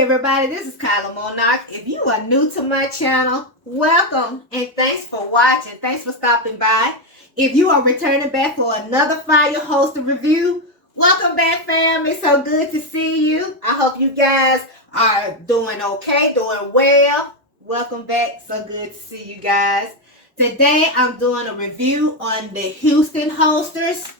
everybody, this is Kyla Monarch. If you are new to my channel, welcome and thanks for watching. Thanks for stopping by. If you are returning back for another fire holster review, welcome back, fam. It's so good to see you. I hope you guys are doing okay, doing well. Welcome back. So good to see you guys. Today I'm doing a review on the Houston holsters.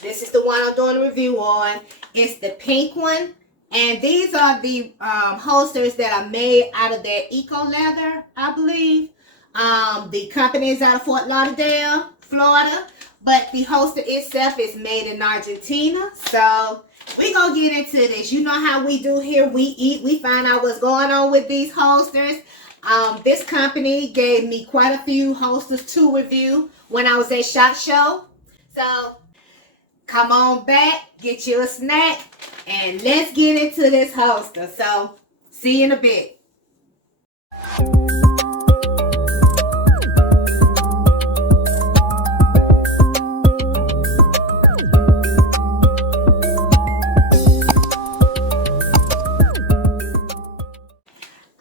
This is the one I'm doing a review on. It's the pink one. And these are the holsters that are made out of their eco leather, I believe. The company is out of Fort Lauderdale, Florida. But the holster itself is made in Argentina. So we're going to get into this. You know how we do here. We eat. We find out what's going on with these holsters. This company gave me quite a few holsters to review when I was at SHOT Show. So come on back, get you a snack, and let's get into this holster. So, see you in a bit.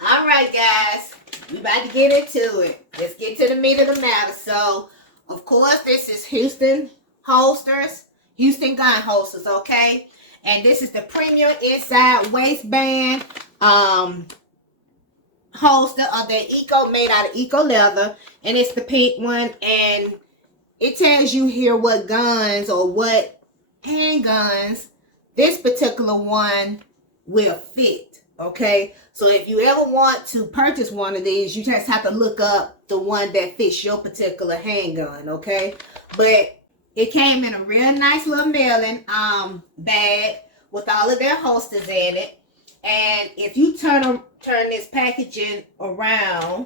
Alright guys, we about to get into it. Let's get to the meat of the matter. So, of course, this is Houston holsters. Houston gun holsters, okay? And this is the premium inside waistband holster of their eco, made out of eco leather. And it's the pink one. And it tells you here what guns or what handguns this particular one will fit, okay? So if you ever want to purchase one of these, you just have to look up the one that fits your particular handgun, okay? But it came in a real nice little mailing bag with all of their holsters in it. And if you turn this packaging around,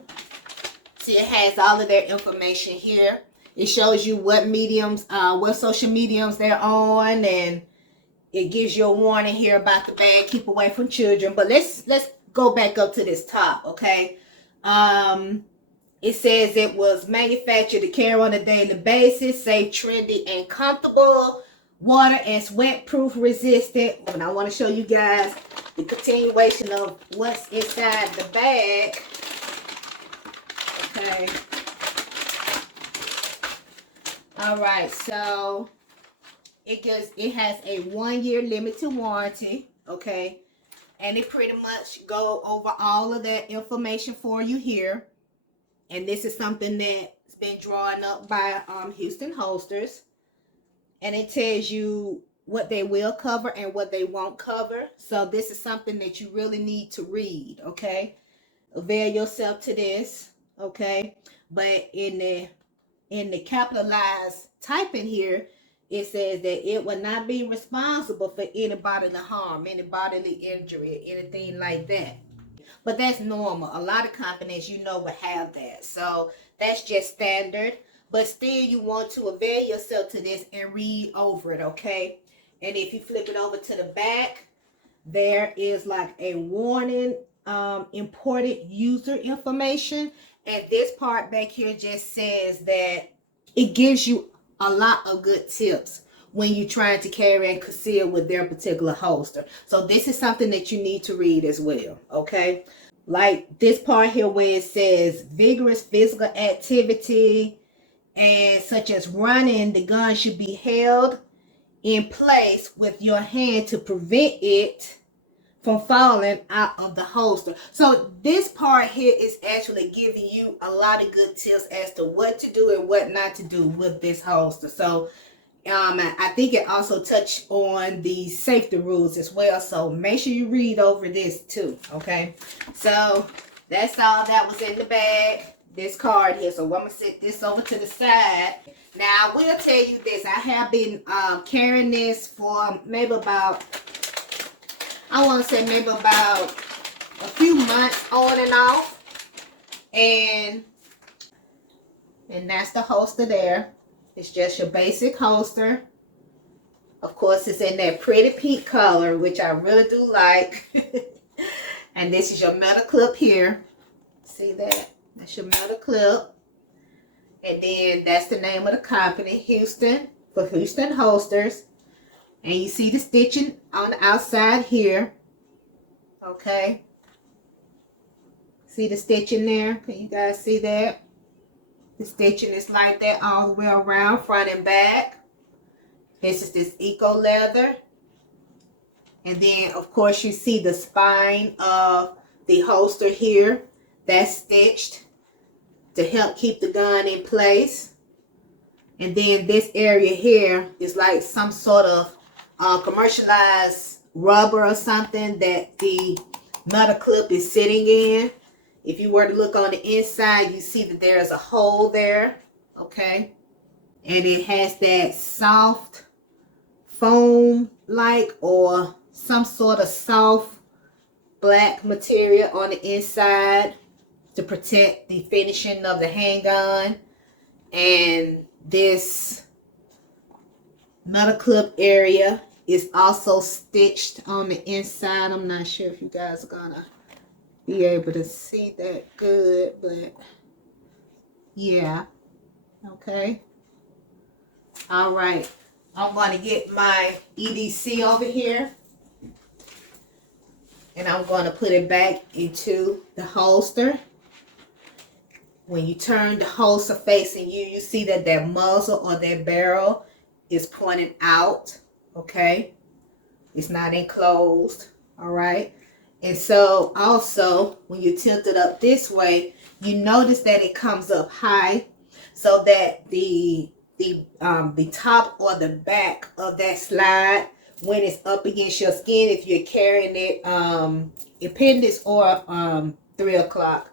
see, it has all of their information here. It shows you what mediums, what social mediums they're on, and it gives you a warning here about the bag. Keep away from children. But let's go back up to this top, okay? It says it was manufactured to carry on a daily basis, safe, trendy, and comfortable, water and sweat proof resistant. And I want to show you guys the continuation of what's inside the bag. Okay. All right. So it has a 1-year limited warranty. Okay. And it pretty much go over all of that information for you here. And this is something that's been drawn up by Houston holsters. And it tells you what they will cover and what they won't cover. So this is something that you really need to read, okay? Avail yourself to this, okay? But in the capitalized typing here, it says that it will not be responsible for any bodily harm, any bodily injury, anything like that. But that's normal. A lot of companies, you know, will have that. So that's just standard. But still, you want to avail yourself to this and read over it, okay? And if you flip it over to the back, there is like a warning, important user information. And this part back here just says that it gives you a lot of good tips when you're trying to carry and conceal with their particular holster. So this is something that you need to read as well, okay? Like this part here where it says vigorous physical activity and such as running, the gun should be held in place with your hand to prevent it from falling out of the holster. So this part here is actually giving you a lot of good tips as to what to do and what not to do with this holster. So I think it also touched on the safety rules as well. So make sure you read over this too, okay? So that's all that was in the bag. This card here. So I'm going to set this over to the side. Now, I will tell you this. I have been carrying this for maybe about, I want to say maybe about a few months on and off. And that's the holster there. It's just your basic holster. Of course, it's in that pretty pink color, which I really do like. And this is your metal clip here. See that? That's your metal clip. And then that's the name of the company, Houston, for Houston holsters. And you see the stitching on the outside here. Okay. See the stitching there? Can you guys see that? The stitching is like that all the way around, front and back. This is this eco leather. And then, of course, you see the spine of the holster here. That's stitched to help keep the gun in place. And then this area here is like some sort of commercialized rubber or something that the metal clip is sitting in. If you were to look on the inside, you see that there's a hole there, okay? And it has that soft foam-like or some sort of soft black material on the inside to protect the finishing of the handgun. And this metal clip area is also stitched on the inside. I'm not sure if you guys are gonna be able to see that good, but yeah. Okay. All right. I'm going to get my EDC over here. And I'm going to put it back into the holster. When you turn the holster facing you, you see that that muzzle or that barrel is pointed out. Okay. It's not enclosed. All right. And so also when you tilt it up this way, you notice that it comes up high so that the top or the back of that slide, when it's up against your skin, if you're carrying it appendix or 3 o'clock,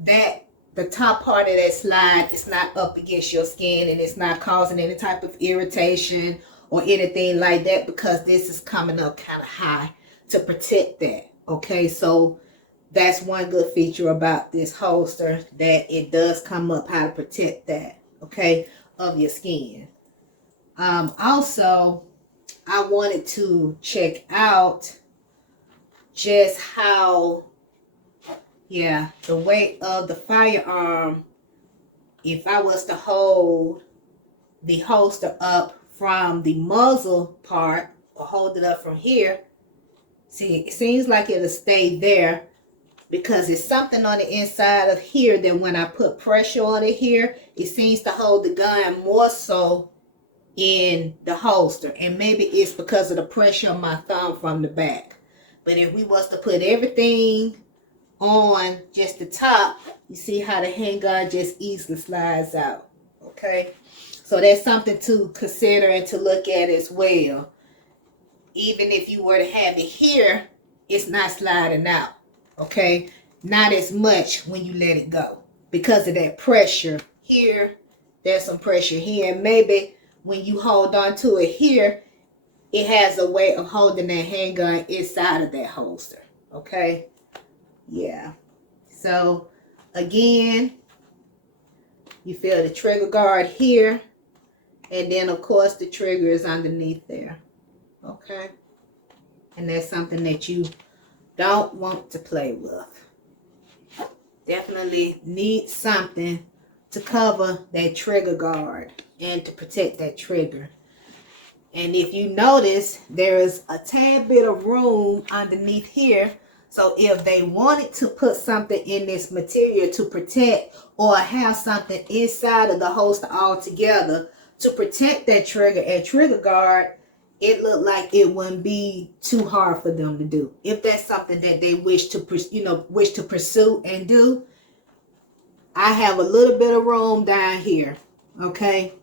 that the top part of that slide is not up against your skin and it's not causing any type of irritation or anything like that, because this is coming up kind of high to protect that. Okay, so that's one good feature about this holster, that it does come up high to protect that, okay, of your skin. Also, I wanted to check out just how, yeah, the weight of the firearm, if I was to hold the holster up from the muzzle part or hold it up from here, see, it seems like it'll stay there because it's something on the inside of here that when I put pressure on it here, it seems to hold the gun more so in the holster. And maybe it's because of the pressure on my thumb from the back. But if we was to put everything on just the top, you see how the handgun just easily slides out. Okay, so that's something to consider and to look at as well. Even if you were to have it here, it's not sliding out. Okay, not as much when you let it go because of that pressure here. There's some pressure here, and maybe when you hold on to it here, it has a way of holding that handgun inside of that holster. Okay, yeah. So again, you feel the trigger guard here, and then of course the trigger is underneath there. Okay, and that's something that you don't want to play with. Definitely need something to cover that trigger guard and to protect that trigger. And if you notice, there is a tad bit of room underneath here. So if they wanted to put something in this material to protect, or have something inside of the holster altogether to protect that trigger and trigger guard, it looked like it wouldn't be too hard for them to do. If that's something that they wish to pursue and do. I have a little bit of room down here. Okay.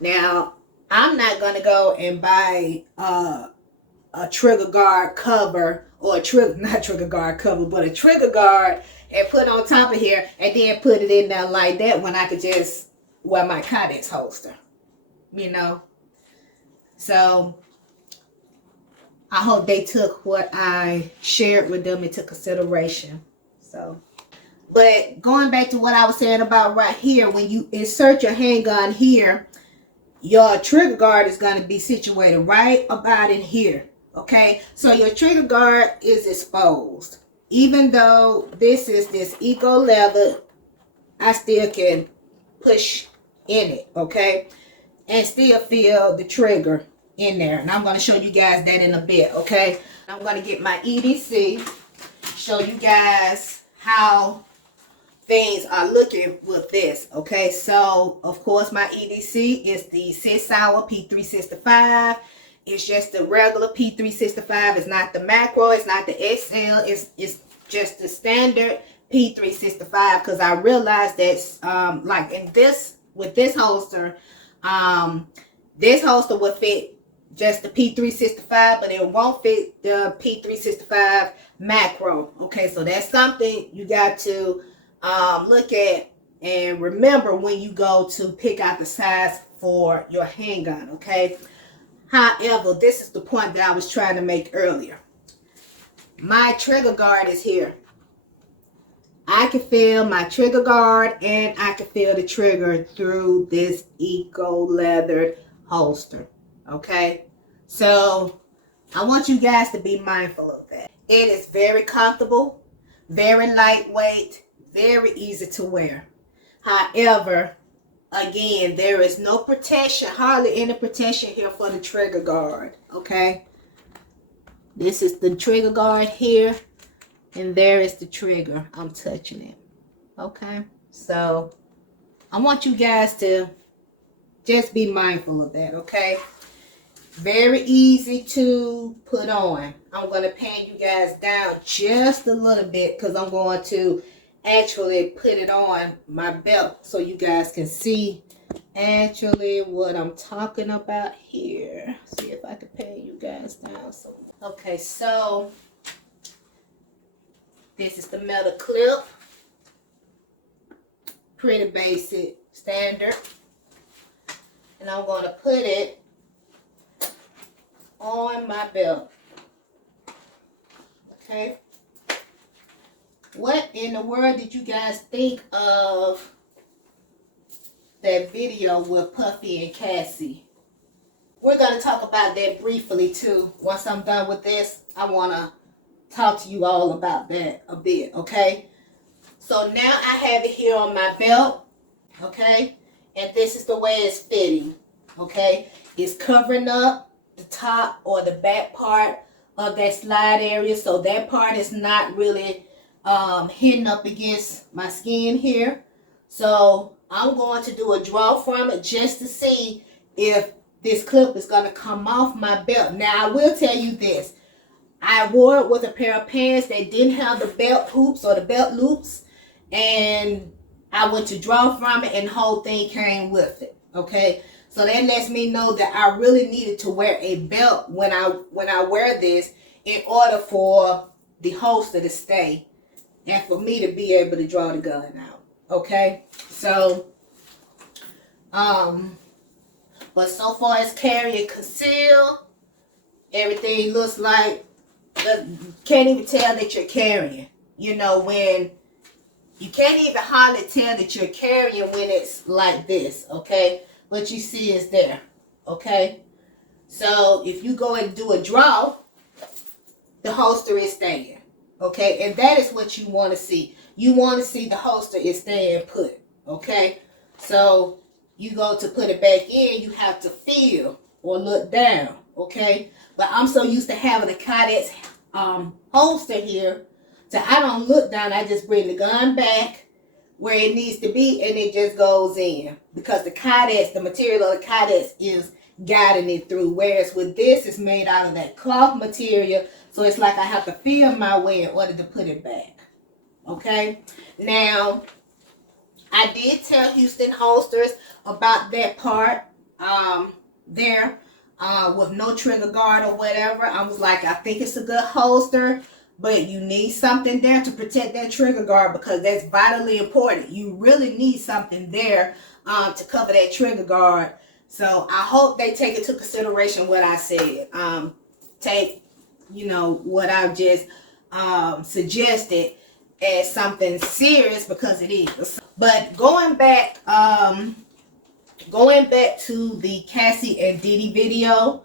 Now, I'm not going to go and buy a trigger guard cover, or not trigger guard cover, but a trigger guard, and put on top of here and then put it in there like that when I could just wear my Kydex holster, you know. So I hope they took what I shared with them into consideration. So, but going back to what I was saying about right here, when you insert your handgun here, your trigger guard is going to be situated right about in here. Okay, so your trigger guard is exposed. Even though this is this eco leather, I still can push in it, okay, and still feel the trigger in there. And I'm going to show you guys that in a bit, okay? I'm going to get my EDC, show you guys how things are looking with this, okay? So, of course, my EDC is the 6 hour P365. It's just the regular P365. It's not the macro. It's not the XL. It's just the standard P365, because I realized that like in this, with this holster would fit just the P365, but it won't fit the P365 macro. Okay, so that's something you got to look at and remember when you go to pick out the size for your handgun. Okay, however, this is the point that I was trying to make earlier. My trigger guard is here. I can feel my trigger guard and I can feel the trigger through this eco leather holster. Okay, so I want you guys to be mindful of that. It is very comfortable, very lightweight, very easy to wear. However, again, there is no protection, hardly any protection here for the trigger guard. Okay, this is the trigger guard here. And there is the trigger. I'm touching it. Okay. So I want you guys to just be mindful of that. Okay. Very easy to put on. I'm going to pan you guys down just a little bit because I'm going to actually put it on my belt so you guys can see actually what I'm talking about here. See if I can pan you guys down. Okay. So this is the metal clip. Pretty basic, standard. And I'm going to put it on my belt. Okay. What in the world did you guys think of that video with Puffy and Cassie? We're going to talk about that briefly too. Once I'm done with this, I want to talk to you all about that a bit, okay? So now I have it here on my belt, okay? And this is the way it's fitting, okay? It's covering up the top or the back part of that slide area, so that part is not really hitting up against my skin here. So I'm going to do a draw from it just to see if this clip is going to come off my belt. Now I will tell you this. I wore it with a pair of pants that didn't have the belt hoops or the belt loops, and I went to draw from it and the whole thing came with it. Okay, so that lets me know that I really needed to wear a belt when I wear this in order for the holster to stay and for me to be able to draw the gun out. Okay, so but so far as carry and conceal, everything looks like, can't even tell that you're carrying. You know, when you can't even hardly tell that you're carrying when it's like this, okay? What you see is there, okay? So if you go and do a draw, the holster is staying, okay? And that is what you want to see. You want to see the holster is staying put, okay? So you go to put it back in, you have to feel or look down, okay? But I'm so used to having a Kydex holster here, so I don't look down. I just bring the gun back where it needs to be, and it just goes in, because the Kydex, the material of the Kydex is guiding it through. Whereas with this, it's made out of that cloth material, so it's like I have to feel my way in order to put it back. Okay. Now, I did tell Houston Holsters about that part there. With no trigger guard or whatever. I was like, I think it's a good holster, but you need something there to protect that trigger guard, because that's vitally important. You really need something there to cover that trigger guard. So I hope they take into consideration what I said. Take, you know, what I've just suggested as something serious, because it is. But going back to the Cassie and Diddy video,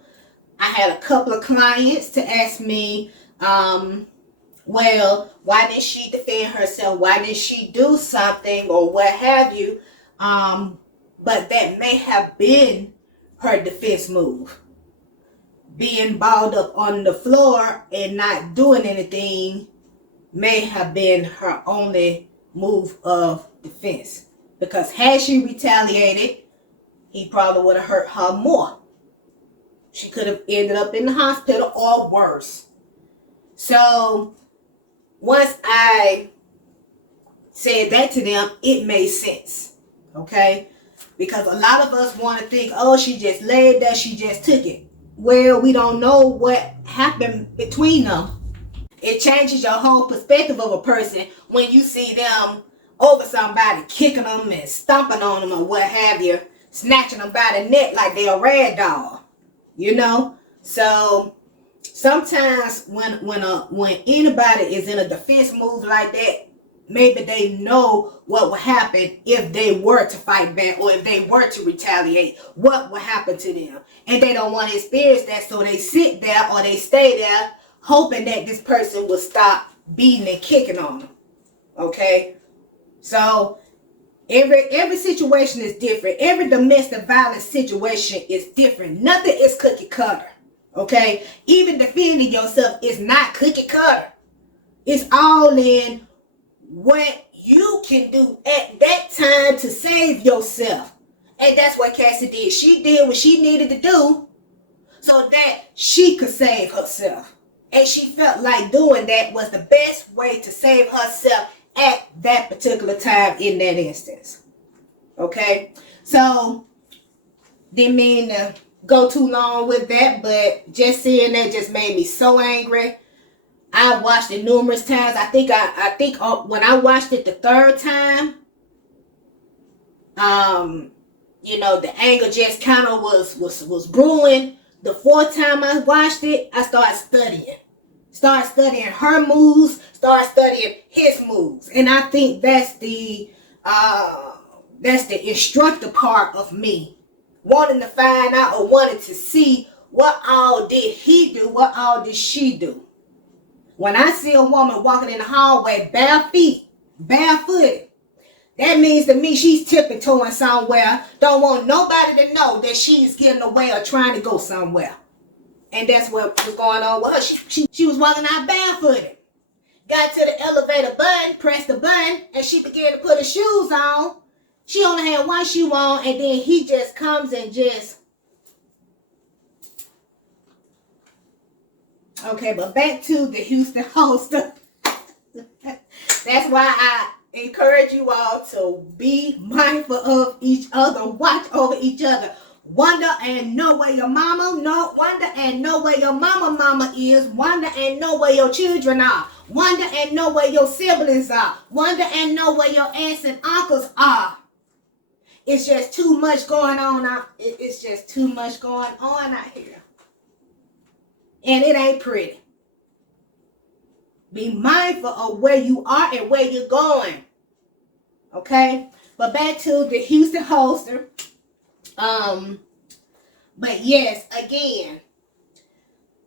I had a couple of clients to ask me, well, why didn't she defend herself? Why didn't she do something or what have you? But that may have been her defense move. being balled up on the floor and not doing anything may have been her only move of defense. Because had she retaliated, he probably would have hurt her more. She could have ended up in the hospital or worse. So once I said that to them, it made sense. Okay? Because a lot of us want to think, oh, she just laid there, she just took it. Well, we don't know what happened between them. It changes your whole perspective of a person when you see them over somebody, kicking them and stomping on them or what have you, snatching them by the neck like they're a rag doll. You know? So sometimes when anybody is in a defense move like that, maybe they know what would happen if they were to fight back or if they were to retaliate, what would happen to them. And they don't want to experience that, so they sit there or they stay there hoping that this person will stop beating and kicking on them. Okay? So every situation is different. Every domestic violence situation is different. Nothing is cookie cutter. Okay? Even defending yourself is not cookie cutter. It's all in what you can do at that time to save yourself. And that's what Cassie did. She did what she needed to do so that she could save herself. And she felt like doing that was the best way to save herself at that particular time in that instance. Okay? So, didn't mean to go too long with that, but just seeing that just made me so angry. I watched it numerous times. I think when I watched it the third time, the anger just kind of was brewing. The fourth time I watched it, I started studying. Started studying her moves, started studying his moves. And I think that's the instructor part of me. Wanting to find out or wanting to see what all did he do, what all did she do. When I see a woman walking in the hallway barefooted, that means to me she's tiptoeing somewhere. Don't want nobody to know that she's getting away or trying to go somewhere. And that's what was going on with her. She was walking out barefooted. Got to the elevator button, pressed the button, and she began to put her shoes on. She only had one shoe on, and then he just comes and just... Okay, but back to the Houston holster. That's why I encourage you all to be mindful of each other. Watch over each other. Wonder and know where your mama, wonder and know where your mama is. Wonder and know where your children are. Wonder and know where your siblings are. Wonder and know where your aunts and uncles are. It's just too much going on out. It's just too much going on out here. And it ain't pretty. Be mindful of where you are and where you're going. Okay? But back to the Houston holster. But yes, again,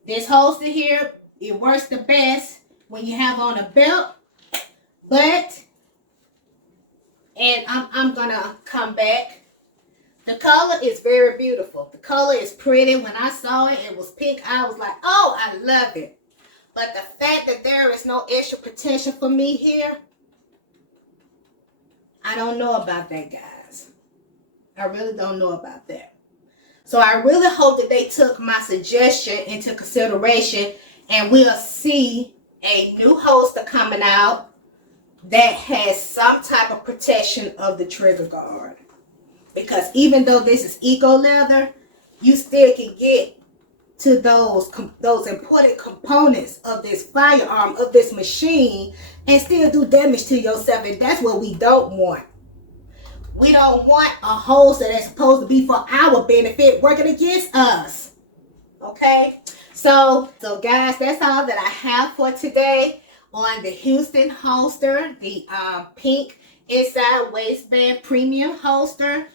this holster here, it works the best when you have on a belt. But, and I'm gonna come back. The color is very beautiful. The color is pretty. When I saw it, it was pink. I was like, oh, I love it. But the fact that there is no extra protection for me here, I don't know about that, guys. I really don't know about that. So I really hope that they took my suggestion into consideration and we'll see a new holster coming out that has some type of protection of the trigger guard. Because even though this is eco leather, you still can get to those important components of this firearm, of this machine, and still do damage to yourself. And that's what we don't want. We don't want a holster that's supposed to be for our benefit working against us. Okay? So guys, that's all that I have for today on the Houston holster, the pink inside waistband premium holster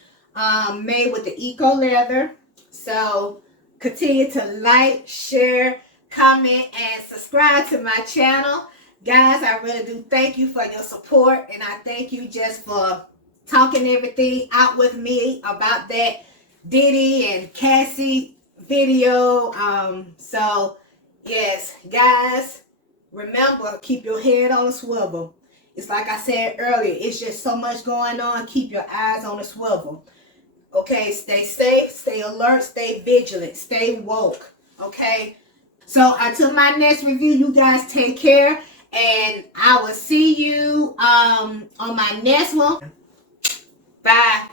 made with the eco leather. So continue to like, share, comment, and subscribe to my channel. Guys, I really do thank you for your support, and I thank you just for talking everything out with me about that Diddy and Cassie video. So yes, guys, remember, keep your head on a swivel. It's like I said earlier, it's just so much going on. Keep your eyes on a swivel. Okay, stay safe, stay alert, stay vigilant, stay woke. Okay, so until my next review, you guys take care, and I will see you on my next one. Bye.